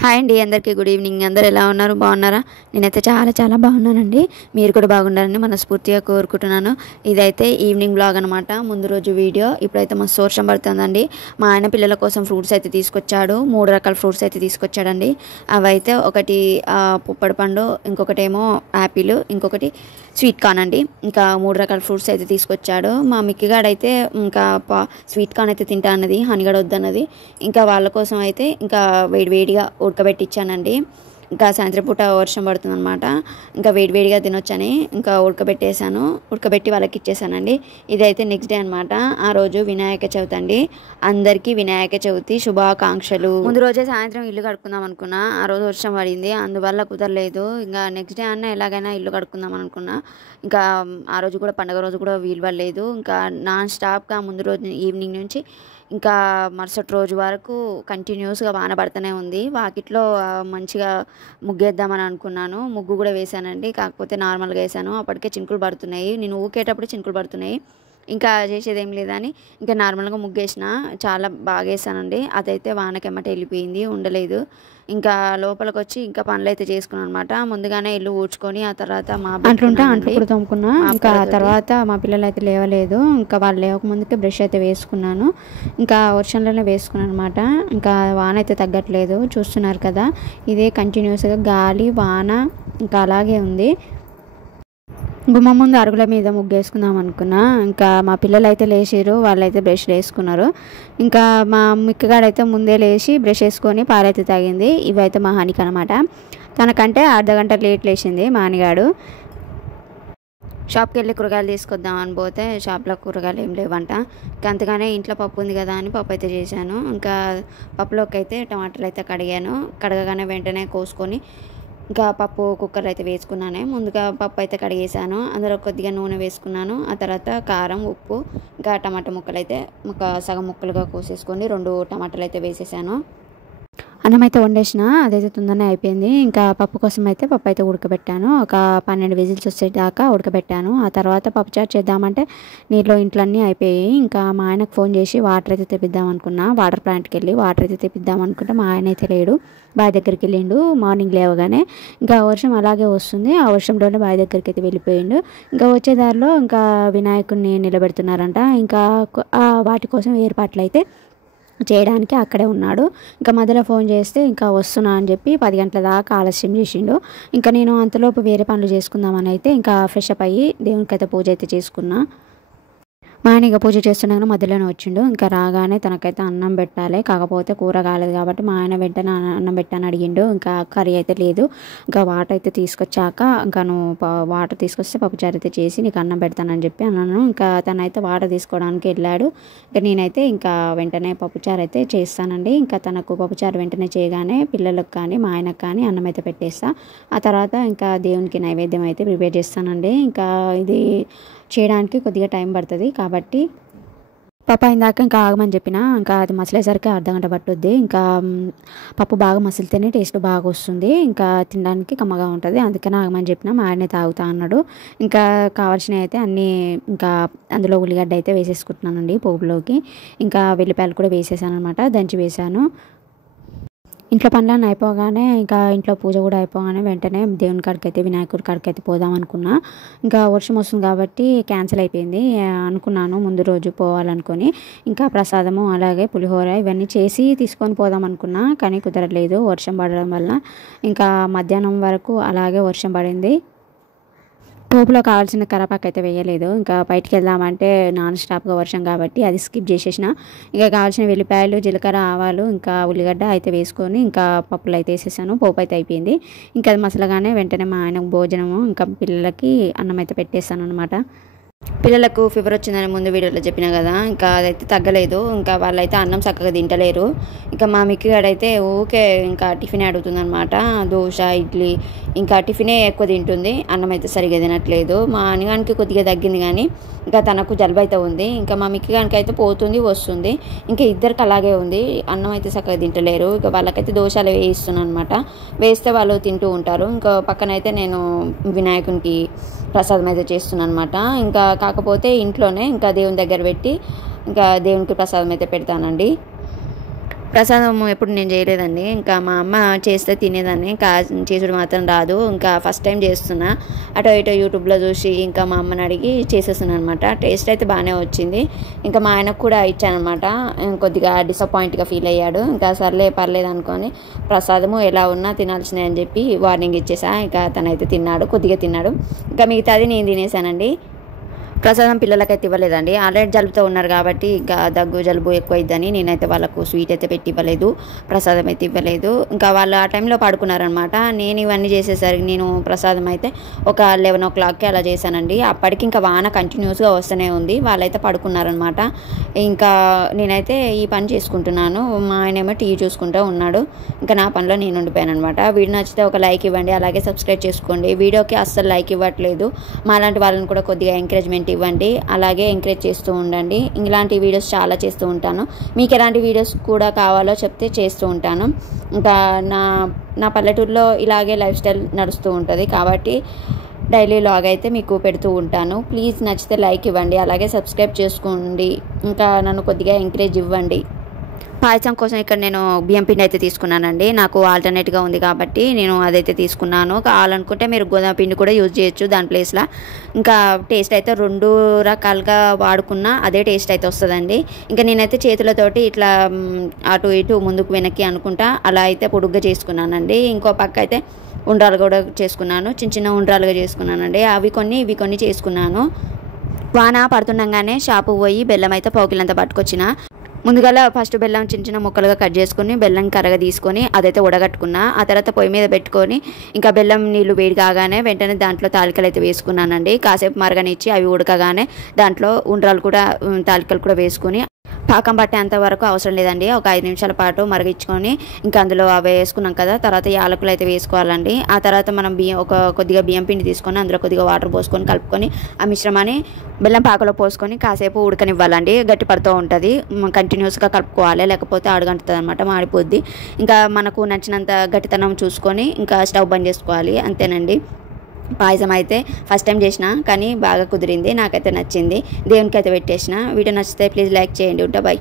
Hi అండి, అందరికీ good evening. అందరు ఎలా ఉన్నారు? బాగున్నారా? నేనైతే చాలా చాలా బాగున్నానండి. మీరు కూడా బాగుండాలని మనస్ఫూర్తిగా కోరుకుంటున్నాను. ఇదైతే ఈవినింగ్ బ్లాగ్ అనమాట, ముందు రోజు వీడియో. ఇప్పుడైతే మస్తు వర్షం పడుతుందండి. మా ఆయన పిల్లల కోసం ఫ్రూట్స్ అయితే తీసుకొచ్చాడు. 3 రకాల ఫ్రూట్స్ అయితే తీసుకొచ్చాడండి. అవైతే ఒకటి పుప్పడి పండు, ఇంకొకటి ఏమో యాపిల్, ఇంకొకటి స్వీట్ కార్న్ అండి. ఇంకా 3 రకాల ఫ్రూట్స్ అయితే తీసుకొచ్చాడు. మా మిక్కిగాడైతే ఇంకా స్వీట్ కార్న్ అయితే తింటా అన్నది, హనీగడ వద్దన్నది. ఇంకా వాళ్ళ కోసం అయితే ఇంకా వేడివేడిగా ఉడకబెట్టించానండి. ఇంకా సాయంత్రం పూట వర్షం పడుతుందన్నమాట, ఇంకా వేడివేడిగా తినొచ్చని ఇంకా ఉడకబెట్టి వాళ్ళకి ఇచ్చేసానండి. ఇదైతే నెక్స్ట్ డే అనమాట. ఆ రోజు వినాయక చవితి అండి. అందరికీ వినాయక చవితి శుభాకాంక్షలు. ముందు రోజే సాయంత్రం ఇల్లు కడుక్కుందాం అనుకున్నా, ఆ రోజు వర్షం పడింది, అందువల్ల కుదరలేదు. ఇంకా నెక్స్ట్ డే అన్న ఎలాగైనా ఇల్లు కడుక్కుందాం అనుకున్నా. ఇంకా ఆ రోజు కూడా పండుగ రోజు కూడా వీలు పడలేదు. ఇంకా నాన్ స్టాప్గా ముందు రోజు ఈవినింగ్ నుంచి ఇంకా మరుసటి రోజు వరకు కంటిన్యూస్గా వాన పడుతూనే ఉంది. వాకిట్లో మంచిగా ముగ్గేద్దామని అనుకున్నాను. ముగ్గు కూడా వేసానండి, కాకపోతే నార్మల్గా వేసాను. అప్పటికే చినుకులు పడుతున్నాయి, నేను ఊకేటప్పుడు చినుకులు పడుతున్నాయి. ఇంకా చేసేది ఏం లేదని ఇంకా నార్మల్గా ముగ్గేసిన, చాలా బాగా వేసానండి. అదైతే వానకెమ్మట వెళ్ళిపోయింది, ఉండలేదు. ఇంకా లోపలికి వచ్చి ఇంకా పనులు అయితే చేసుకున్నాను అనమాట. ముందుగానే ఇల్లు ఊడ్చుకొని ఆ తర్వాత మా అంట్లు కూడా తోముకున్నా. ఇంకా తర్వాత మా పిల్లలు అయితే లేవలేదు, ఇంకా వాళ్ళు లేవకముందుకే బ్రష్ అయితే వేసుకున్నాను. ఇంకా వర్షంలోనే వేసుకున్నాను అనమాట. ఇంకా వాన అయితే తగ్గట్లేదు, చూస్తున్నారు కదా. ఇదే కంటిన్యూస్గా గాలి వాన ఇంకా అలాగే ఉంది. గుమ్మ ముందు అరుగుల మీద ముగ్గేసుకుందాం అనుకున్నా. ఇంకా మా పిల్లలు అయితే లేచారు, వాళ్ళైతే బ్రష్లు వేసుకున్నారు. ఇంకా మా మిక్కగాడైతే ముందే లేచి బ్రష్ వేసుకొని పాలైతే తాగింది. ఇవైతే మా హానికి అనమాట. తనకంటే అర్ధగంట లేట్ లేచింది మా హానిగాడు. షాప్కి వెళ్ళి కూరగాయలు తీసుకొద్దాం అని పోతే షాప్లో కూరగాయలు ఏం లేవంట. ఇంకా అంతగానే ఇంట్లో పప్పు ఉంది కదా అని పప్పు అయితే చేశాను. ఇంకా పప్పులోకి అయితే టమాటాలు అయితే కడగగానే వెంటనే కోసుకొని ఇంకా పప్పు కుక్కర్లో అయితే వేసుకున్నాను. ముందుగా పప్పు అయితే కడిగేసాను, అందులో కొద్దిగా నూనె వేసుకున్నాను. ఆ తర్వాత కారం, ఉప్పు, ఇంకా టమాటా ముక్కలు అయితే సగం ముక్కలుగా కోసేసుకొని 2 టమాటాలు అయితే వేసేసాను. అన్నం అయితే వండేసిన, అదైతే తొందరనే అయిపోయింది. ఇంకా పప్పు కోసం అయితే పప్పు అయితే ఉడకబెట్టాను, ఒక 12 విజిల్స్ వచ్చేదాకా ఉడకబెట్టాను. ఆ తర్వాత పప్పుచారు చేద్దామంటే ఇంట్లో అన్నీ అయిపోయాయి. ఇంకా మా ఆయనకు ఫోన్ చేసి వాటర్ అయితే తెప్పిద్దాం అనుకున్నా. వాటర్ ప్లాంట్కి వెళ్ళి వాటర్ అయితే తెప్పిద్దాం అనుకుంటే మా ఆయన అయితే లేడు, బావి దగ్గరికి వెళ్ళిండు. మార్నింగ్ లేవగానే ఇంకా వర్షం అలాగే వస్తుంది, ఆ వర్షంలోనే బావి దగ్గరికి అయితే వెళ్ళిపోయిండు. ఇంకా వచ్చే దారిలో ఇంకా వినాయకుడిని నిలబెడుతున్నారంట. ఇంకా వాటి కోసం ఏర్పాట్లు అయితే చేయడానికి అక్కడే ఉన్నాడు. ఇంకా మధ్యలో ఫోన్ చేస్తే ఇంకా వస్తున్నా అని చెప్పి 10 గంటల దాకా ఆలస్యం చేసిండు. ఇంకా నేను అంతలోపు వేరే పనులు చేసుకుందామని అయితే ఇంకా ఫ్రెష్ అప్ అయ్యి దేవునికి అయితే పూజ అయితే చేసుకున్నా. మా ఆయన ఇక పూజ చేస్తుండగానే మధ్యలోనే వచ్చిండు. ఇంకా రాగానే తనకైతే అన్నం పెట్టాలి, కాకపోతే కూర కాలేదు కాబట్టి మా ఆయన వెంటనే అన్నం పెట్టని అడిగిండు. ఇంకా కర్రీ అయితే లేదు. ఇంకా వాటర్ అయితే తీసుకొచ్చాక ఇంకా నువ్వు వాటర్ తీసుకొస్తే పప్పుచారు అయితే చేసి నీకు అన్నం పెడతానని చెప్పి అన్నాను. ఇంకా తనైతే వాటర్ తీసుకోవడానికి వెళ్ళాడు. ఇంకా నేనైతే ఇంకా వెంటనే పప్పుచారు అయితే చేస్తానండి. ఇంకా తనకు పప్పుచారు వెంటనే చేయగానే పిల్లలకు కానీ మా ఆయనకు కానీ అన్నం అయితే పెట్టేస్తా. ఆ తర్వాత ఇంకా దేవునికి నైవేద్యం అయితే ప్రిపేర్ చేస్తానండి. ఇంకా ఇది చేయడానికి కొద్దిగా టైం పడుతుంది కాబట్టి పప్పు అయిందాక ఇంకా ఆగమని చెప్పిన. ఇంకా అది మసలేసరికి అర్ధగంట పట్టుద్ది. ఇంకా పప్పు బాగా మసిలితేనే టేస్ట్ బాగా వస్తుంది, ఇంకా తినడానికి కమ్మగా ఉంటుంది, అందుకని ఆగమని చెప్పిన. మా ఆయనే తాగుతా అన్నాడు. ఇంకా కావాల్సినవి అయితే అన్నీ ఇంకా అందులో ఉల్లిగడ్డ అయితే వేసేసుకుంటున్నానండి పోపులోకి. ఇంకా వెల్లిపాయలు కూడా వేసేసాను అనమాట, దంచి వేసాను. ఇంట్లో పనులన్నీ అయిపోగానే ఇంకా ఇంట్లో పూజ కూడా అయిపోగానే వెంటనే దేవుని కాడికి అయితే వినాయకుడి కాడికి అయితే పోదాం అనుకున్నా. ఇంకా వర్షం వస్తుంది కాబట్టి క్యాన్సిల్ అయిపోయింది అనుకున్నాను ముందు రోజు పోవాలనుకొని. ఇంకా ప్రసాదము అలాగే పులిహోర ఇవన్నీ చేసి తీసుకొని పోదాం అనుకున్నా, కానీ కుదరలేదు వర్షం పడడం వల్ల. ఇంకా మధ్యాహ్నం వరకు అలాగే వర్షం పడింది. పోపులో కావాల్సిన కరివేపాకు అయితే వేయలేదు. ఇంకా బయటికి వెళ్దామంటే నాన్ స్టాప్గా వర్షం కాబట్టి అది స్కిప్ చేసేసిన. ఇంకా కావాల్సిన వెల్లిపాయలు, జీలకర్ర, ఆవాలు, ఇంకా ఉల్లిగడ్డ అయితే వేసుకొని ఇంకా పప్పులు అయితే వేసేసాను. పోపు అయితే అయిపోయింది. ఇంకా అది మసలగానే వెంటనే మా ఆయనకు భోజనము ఇంకా పిల్లలకి అన్నం అయితే పెట్టేస్తాను అనమాట. పిల్లలకు ఫీవర్ వచ్చిందని ముందు వీడియోలో చెప్పినా కదా, ఇంకా అదైతే తగ్గలేదు. ఇంకా వాళ్ళైతే అన్నం చక్కగా తింటలేరు. ఇంకా మా మిక్కిగాడైతే ఊకే ఇంకా టిఫిన్ అడుగుతుంది అనమాట, దోశ, ఇడ్లీ, ఇంకా టిఫినే ఎక్కువ తింటుంది, అన్నం అయితే సరిగ్గా తినట్లేదు. మా అనిగానికి కొద్దిగా తగ్గింది కానీ ఇంకా తనకు జలుబు అయితే ఉంది. ఇంకా మా మిక్కిగానికి అయితే పోతుంది వస్తుంది, ఇంకా ఇద్దరికి అలాగే ఉంది, అన్నం అయితే చక్కగా తింటలేరు. ఇంకా వాళ్ళకైతే దోశలు వేయిస్తున్నాను అనమాట, వేస్తే వాళ్ళు తింటూ ఉంటారు. ఇంకా పక్కనైతే నేను వినాయకునికి ప్రసాదం అయితే చేస్తున్నాను అనమాట. ఇంకా కాకపోతే ఇంట్లోనే ఇంకా దేవుని దగ్గర పెట్టి ఇంకా దేవునికి ప్రసాదం అయితే పెడతానండి. ప్రసాదం ఎప్పుడు నేను చేయలేదండి. ఇంకా మా అమ్మ చేస్తే తినేదాన్ని, చేసుడు మాత్రం రాదు. ఇంకా ఫస్ట్ టైం చేస్తున్నా. అటో ఇటో యూట్యూబ్లో చూసి ఇంకా మా అమ్మని అడిగి చేసేస్తున్నాను అనమాట. టేస్ట్ అయితే బాగానే వచ్చింది. ఇంకా మా ఆయనకు కూడా ఇచ్చానమాట. కొద్దిగా డిసప్పాయింట్గా ఫీల్ అయ్యాడు. ఇంకా సర్లే పర్లేదు అనుకొని ప్రసాదము ఎలా ఉన్నా తినాల్సిందే అని చెప్పి వార్నింగ్ ఇచ్చేసా. ఇంకా తనైతే తిన్నాడు, కొద్దిగా తిన్నాడు. ఇంకా మిగతాది నేను తినేసానండి. ప్రసాదం పిల్లలకైతే ఇవ్వలేదండి. ఆల్రెడీ జలుబుతో ఉన్నారు కాబట్టి ఇంకా దగ్గు జలుబు ఎక్కువ అయిద్దని నేనైతే వాళ్ళకు స్వీట్ అయితే పెట్టి ఇవ్వలేదు, ప్రసాదం అయితే ఇవ్వలేదు. ఇంకా వాళ్ళు ఆ టైంలో పడుకున్నారనమాట. నేను ఇవన్నీ చేసేసరికి నేను ప్రసాదం అయితే ఒక 11 o'clockకి అలా చేశానండి. అప్పటికి ఇంకా వాన కంటిన్యూస్గా వస్తూనే ఉంది. వాళ్ళైతే పడుకున్నారనమాట. ఇంకా నేనైతే ఈ పని చేసుకుంటున్నాను. మా ఆయనేమో టీవీ చూసుకుంటూ ఉన్నాడు. ఇంకా నా పనిలో నేను ఉండిపోయాను అనమాట. వీడియో నచ్చితే ఒక లైక్ ఇవ్వండి, అలాగే సబ్స్క్రైబ్ చేసుకోండి. వీడియోకి అస్సలు లైక్ ఇవ్వట్లేదు. మాలాంటి వాళ్ళని కూడా కొద్దిగా ఎంకరేజ్మెంట్ ఇవ్వండి, అలాగే ఎంకరేజ్ చేస్తూ ఉండండి. ఇలాంటి వీడియోస్ చాలా చేస్తూ ఉంటాను. మీకు ఎలాంటి వీడియోస్ కూడా కావాలో చెప్తే చేస్తూ ఉంటాను. ఇంకా నా పల్లెటూరులో ఇలాగే లైఫ్ స్టైల్ నడుస్తూ ఉంటుంది కాబట్టి డైలీ లాగ్ అయితే మీకు పెడుతూ ఉంటాను. ప్లీజ్ నచ్చితే లైక్ ఇవ్వండి, అలాగే సబ్స్క్రైబ్ చేసుకోండి. ఇంకా నన్ను కొద్దిగా ఎంకరేజ్ ఇవ్వండి. పాయసం కోసం ఇక్కడ నేను బియ్యం పిండి అయితే తీసుకున్నానండి. నాకు ఆల్టర్నేట్గా ఉంది కాబట్టి నేను అదైతే తీసుకున్నాను. కావాలనుకుంటే మీరు గోధుమ పిండి కూడా యూజ్ చేయొచ్చు దాని ప్లేస్లో. ఇంకా టేస్ట్ అయితే 2 రకాలుగా వాడుకున్నా అదే టేస్ట్ అయితే వస్తుందండి. ఇంకా నేనైతే చేతులతోటి ఇట్లా అటు ఇటు ముందుకు వెనక్కి అనుకుంటా అలా అయితే పొడుగ్గా చేసుకున్నానండి. ఇంకో పక్క అయితే ఉండ్రాలు కూడా చేసుకున్నాను, చిన్న చిన్న ఉండ్రాలుగా చేసుకున్నానండి. అవి కొన్ని ఇవి కొన్ని చేసుకున్నాను. వాన పడుతుండగానే షాపు పోయి బెల్లం అయితే పోకిలంతా పట్టుకొచ్చిన. ముందుగా ఫస్ట్ బెల్లం చిన్న చిన్న ముక్కలుగా కట్ చేసుకొని బెల్లం కరగ తీసుకొని అదైతే ఉడగట్టుకున్నా. ఆ తర్వాత పొయ్యి మీద పెట్టుకొని ఇంకా బెల్లం నీళ్ళు వేడి కాగానే వెంటనే దాంట్లో తాలికలు అయితే వేసుకున్నానండి. కాసేపు మరగనిచ్చి అవి ఉడకగానే దాంట్లో ఉండ్రాలు కూడా తాలికలు కూడా వేసుకొని పాకం పట్టేంత వరకు అవసరం లేదండి. ఒక 5 నిమిషాల పాటు మరిగించుకొని ఇంకా అందులో అవి వేసుకున్నాం కదా, తర్వాత యాలకులు అయితే వేసుకోవాలండి. ఆ తర్వాత మనం కొద్దిగా బియ్యం పిండి తీసుకొని అందులో కొద్దిగా వాటర్ పోసుకొని కలుపుకొని ఆ మిశ్రమాన్ని బెల్లం పాకలో పోసుకొని కాసేపు ఉడకనివ్వాలండి. గట్టి పడుతూ ఉంటుంది. కంటిన్యూస్గా కలుపుకోవాలి, లేకపోతే అడుగంటుతుంది అనమాట, మాడిపోద్ది. ఇంకా మనకు నచ్చినంత గట్టితనం చూసుకొని ఇంకా స్టవ్ బంద్ చేసుకోవాలి. అంతేనండి. పాయసం అయితే ఫస్ట్ టైం చేసిన కానీ బాగా కుదిరింది, నాకైతే నచ్చింది. దేవునికి అయితే పెట్టేసిన. వీడియో నచ్చితే ప్లీజ్ లైక్ చేయండి. ఉంటా, బాయ్.